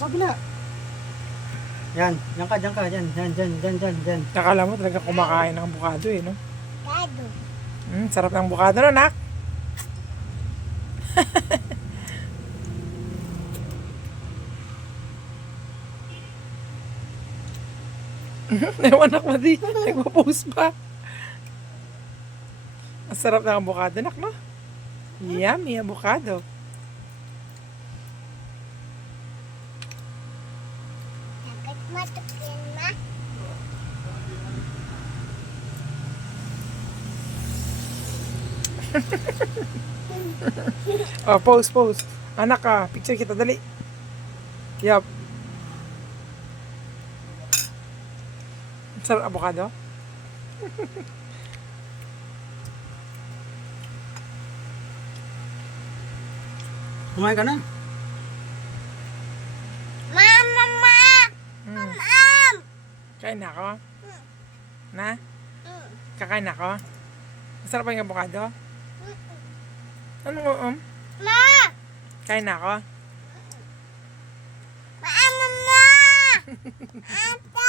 sa kabila. Yan, yan ka, yan, yan. Nakala mo talaga kumakain ng avocado eh, no? Gado. Sarap ng avocado, no, nak? Ewan ako di. Nagpo-post pa. Ang sarap ng avocado, nak, no? Yummy avocado. Dapat matukin ma. Oh, post. Anak ka, picture kita, dali. Yup. Sarap avocado. Kumain ka na. Mama, ma. Mm. Mam. Kain na ako. Na? Kakain na ako. Masarap ba yung avocado? Anong Ma. Kain na ako. Mama, ma. Ate.